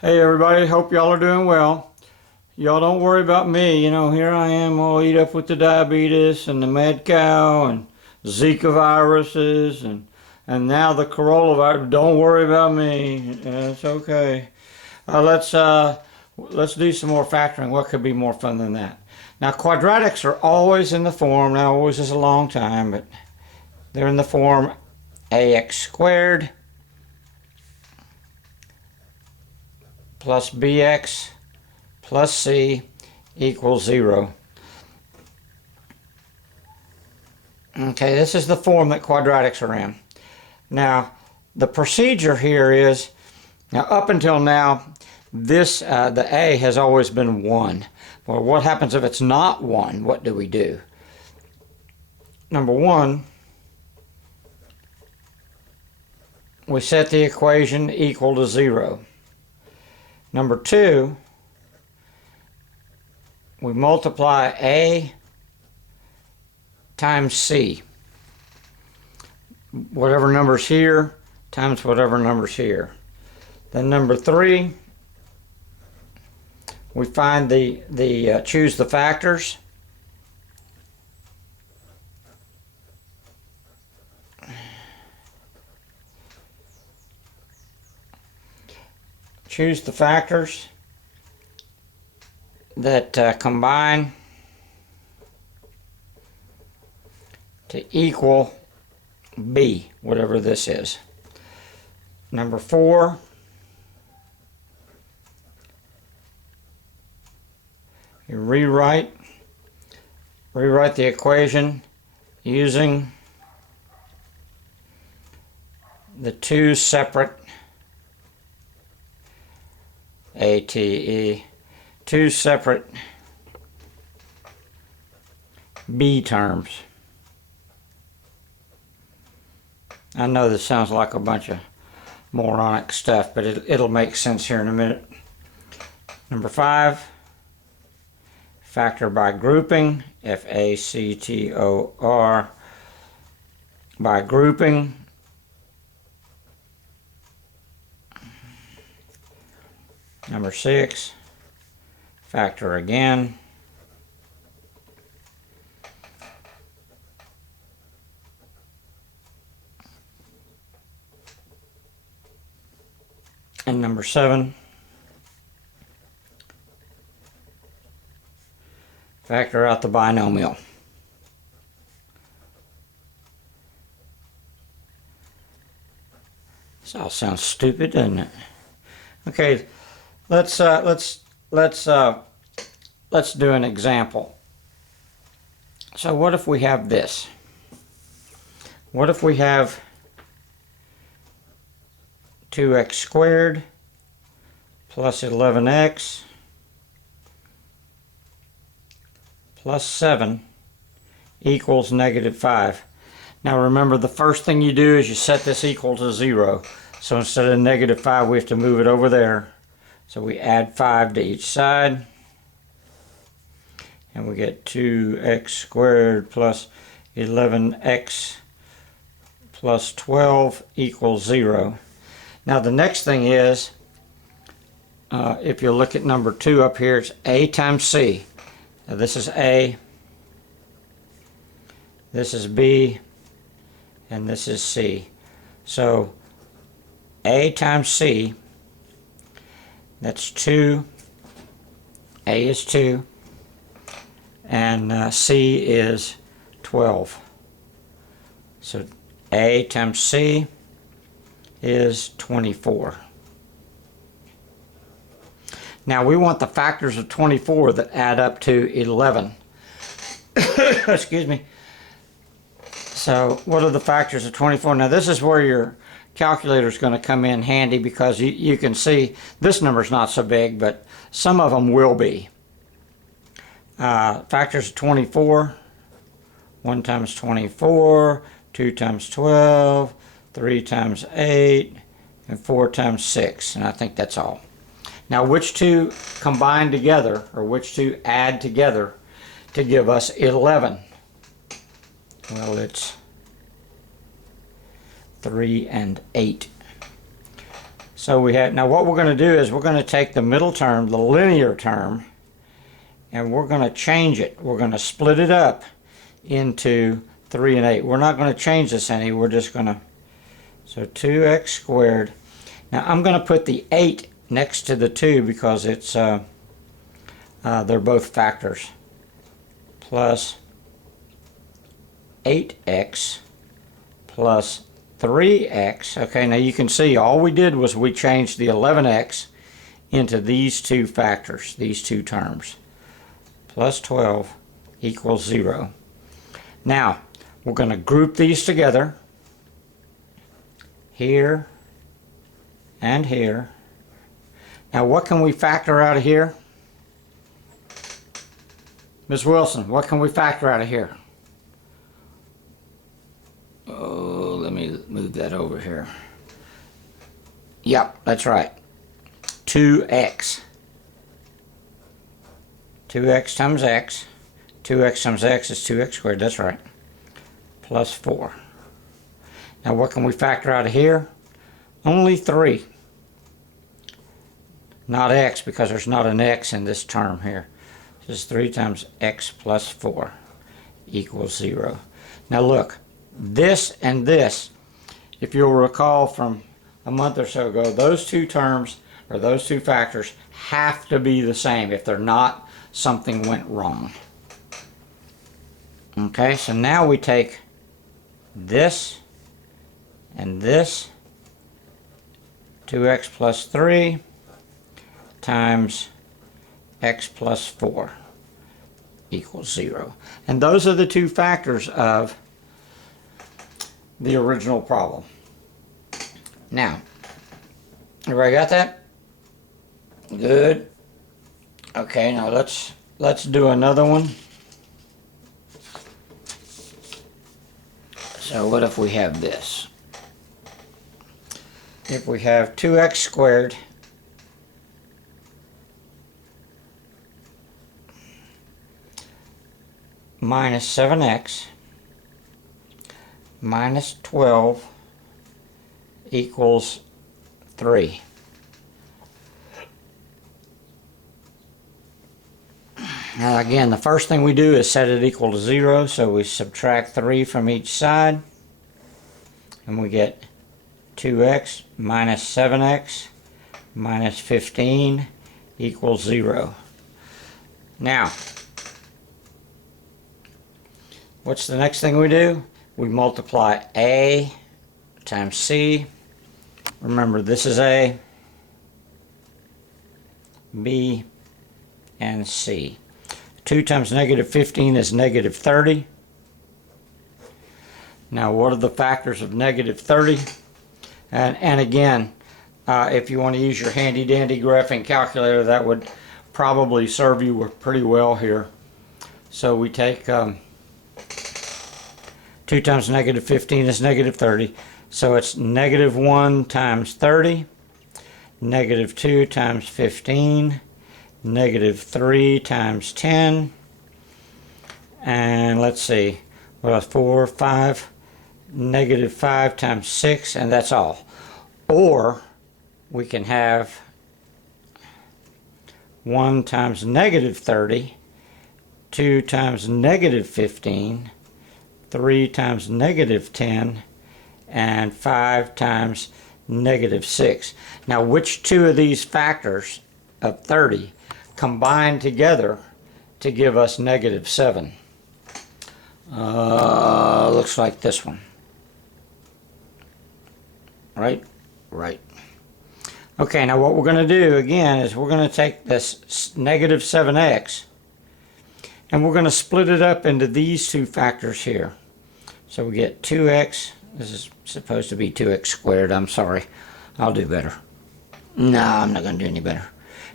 Hey everybody, hope y'all are doing well. Y'all don't worry about me. Here I am all eat up with the diabetes and the mad cow and Zika viruses and now the coronavirus. Don't worry about me. It's okay. Let's do some more factoring. What could be more fun than that? Now quadratics are always in the form. Now always is a long time, but they're in the form ax squared plus bx plus c equals 0. Okay, this is the form that quadratics are in. Now, the procedure here is, now up until now, this the a has always been 1. Well, what happens if it's not 1? What do we do? Number 1, we set the equation equal to 0. Number 2, we multiply a times c. Whatever number's here times whatever number's here. Then number 3, we find choose the factors. Choose the factors that combine to equal b, whatever this is. Number 4, you rewrite the equation using the two separate two separate b terms. I know this sounds like a bunch of moronic stuff, but it'll make sense here in a minute. Number 5, factor by grouping, F-A-C-T-O-R, by grouping. Number 6, factor again. And number 7, factor out the binomial. This all sounds stupid, doesn't it? Okay, let's do an example. So what if we have this? What if we have 2x squared plus 11x plus 7 equals -5. Now remember, the first thing you do is you set this equal to 0. So instead of -5, we have to move it over there. So we add 5 to each side. And we get 2x squared plus 11x plus 12 equals 0. Now the next thing is, if you look at number 2 up here, it's a times c. Now this is a, this is b, and this is c. So a times c, that's 2, a is 2, and c is 12. So a times c is 24. Now we want the factors of 24 that add up to 11. Excuse me. So what are the factors of 24? Now this is where your calculator is going to come in handy, because you can see this number's not so big, but some of them will be. Factors of 24, 1 times 24, 2 times 12, 3 times 8, and 4 times 6, and I think that's all. Now which two combine together, or which two add together to give us 11? Well, it's 3 and 8. So we have, now what we're going to do is we're going to take the middle term, the linear term, and we're going to change it. We're going to split it up into 3 and 8. We're not going to change this any. We're just going to, so 2x squared. Now I'm going to put the 8 next to the 2 because it's they're both factors. Plus 8x plus 3x. Okay, now you can see all we did was we changed the 11x into these two factors, these two terms. Plus 12 equals 0. Now, we're going to group these together, here and here. Now, what can we factor out of here? Ms. Wilson, what can we factor out of here? Oh, let me move that over here. Yep, that's right. 2x. 2x times x. 2x times x is 2x squared, that's right. Plus 4. Now what can we factor out of here? Only 3. Not x, because there's not an x in this term here. This is 3 times x plus 4 equals 0. Now look, this and this, if you'll recall from a month or so ago, those two terms, or those two factors, have to be the same. If they're not, something went wrong. Okay, so now we take this and this, 2x plus 3 times x plus 4 equals 0. And those are the two factors of the original problem. Now, everybody got that? Good. Okay, now let's do another one. So what if we have this? If we have 2x squared minus 7x minus 12 equals 3. Now again, the first thing we do is set it equal to 0, so we subtract 3 from each side, and we get 2x minus 7x minus 15 equals 0. Now, what's the next thing we do? We multiply a times c. Remember, this is a, b, and c. 2 times negative 15 is negative 30. Now, what are the factors of negative 30? And again, if you want to use your handy-dandy graphing calculator, that would probably serve you pretty well here. So we take 2 times negative 15 is negative 30. So it's negative 1 times 30, negative 2 times 15, negative 3 times 10, and let's see, well, 4, 5, negative 5 times 6, and that's all. Or we can have 1 times negative 30, 2 times negative 15, 3 times negative 10, and 5 times negative 6. Now, which two of these factors of 30 combine together to give us negative 7? Looks like this one. Right? Right. Okay, now what we're going to do again is we're going to take this negative 7x and we're going to split it up into these two factors here. So we get 2x, this is supposed to be 2x squared, I'm sorry. I'll do better. No, I'm not going to do any better.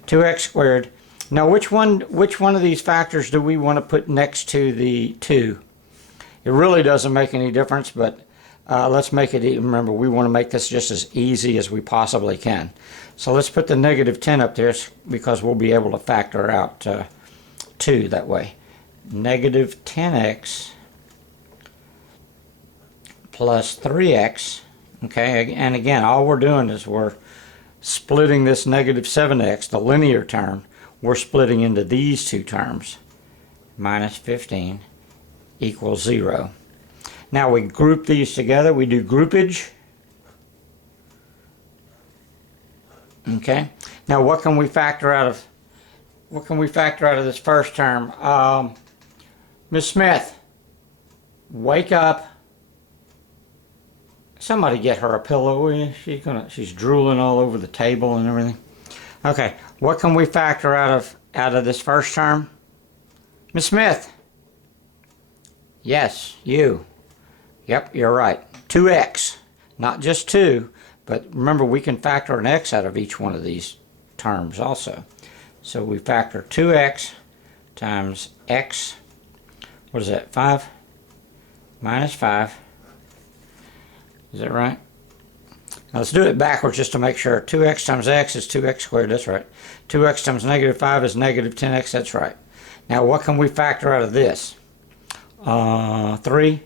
2x squared. Now which one of these factors do we want to put next to the 2? It really doesn't make any difference, but let's make it, remember, we want to make this just as easy as we possibly can. So let's put the negative 10 up there because we'll be able to factor out 2 that way. Negative 10x plus 3x, okay, and again, all we're doing is we're splitting this negative 7x, the linear term, we're splitting into these two terms. Minus 15 equals 0. Now we group these together. We do groupage. Okay. Now what can we factor out of this first term? Miss Smith, wake up. Somebody get her a pillow, will you? She's drooling all over the table and everything. Okay, what can we factor out of this first term? Miss Smith. Yes, you. Yep, you're right. 2x. Not just 2, but remember we can factor an x out of each one of these terms also. So we factor 2x times x. What is that? 5 minus 5. Is that right? Now let's do it backwards just to make sure. 2x times x is 2x squared. That's right. 2x times negative 5 is negative 10x. That's right. Now what can we factor out of this? 3.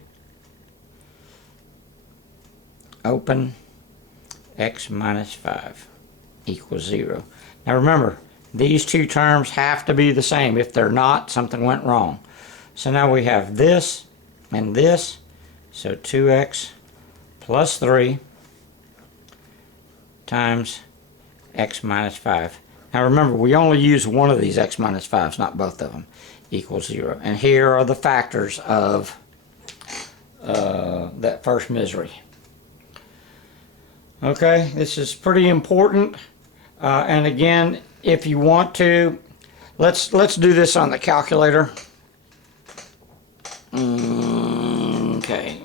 Open. X minus 5 equals 0. Now remember, these two terms have to be the same. If they're not, something went wrong. So now we have this and this. So 2x plus 3 times x minus 5. Now remember, we only use one of these x minus 5s, not both of them, equals 0. And here are the factors of that first misery. Okay, this is pretty important. And again, if you want to, let's do this on the calculator. Okay.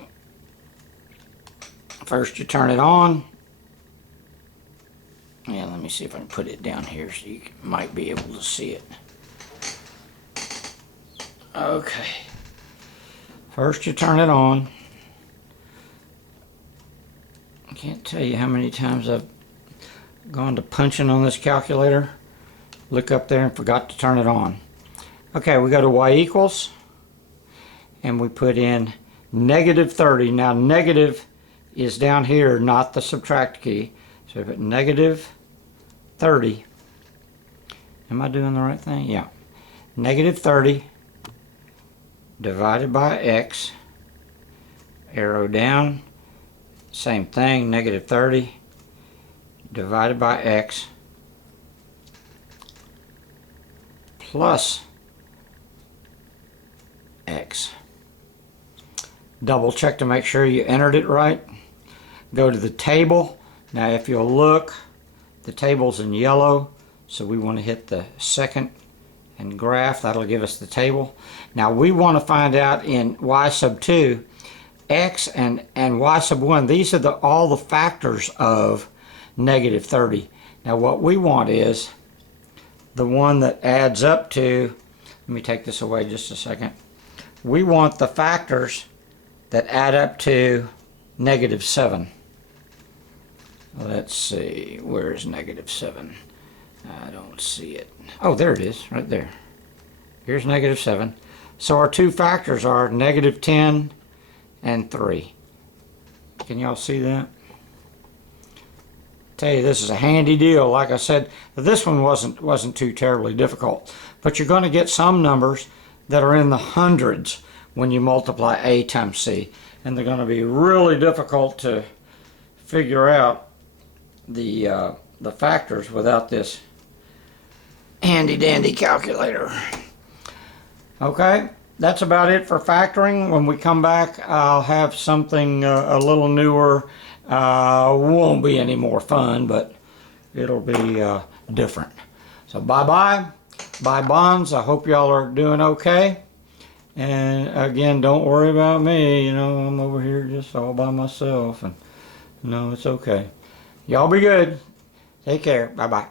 First you turn it on. Yeah, let me see if I can put it down here so you might be able to see it. Okay. First you turn it on. I can't tell you how many times I've gone to punching on this calculator. Look up there and forgot to turn it on. Okay, we go to y equals. And we put in negative 30. Now negative is down here, not the subtract key. So we put negative 30. Am I doing the right thing? Yeah. Negative 30 divided by x. Arrow down. Same thing, negative 30 divided by x plus x. Double check to make sure you entered it right. Go to the table. Now if you'll look, the table's in yellow, so we want to hit the second and graph. That'll give us the table. Now we want to find out in y sub 2, x and y sub 1, these are all the factors of negative 30. Now what we want is the one that adds up to, let me take this away just a second. We want the factors that add up to negative 7. Let's see, where's negative 7? I don't see it. Oh, there it is, right there. Here's negative 7. So our two factors are negative 10 and 3. Can y'all see that? Tell you, this is a handy deal. Like I said, this one wasn't too terribly difficult, but you're going to get some numbers that are in the hundreds when you multiply a times c, and they're going to be really difficult to figure out the factors without this handy dandy calculator. Okay, that's about it for factoring. When we come back, I'll have something a little newer. Won't be any more fun, but it'll be different. So bye-bye. Bye, bonds. I hope y'all are doing okay. And again, don't worry about me. You know, I'm over here just all by myself. And no, it's okay. Y'all be good. Take care. Bye-bye.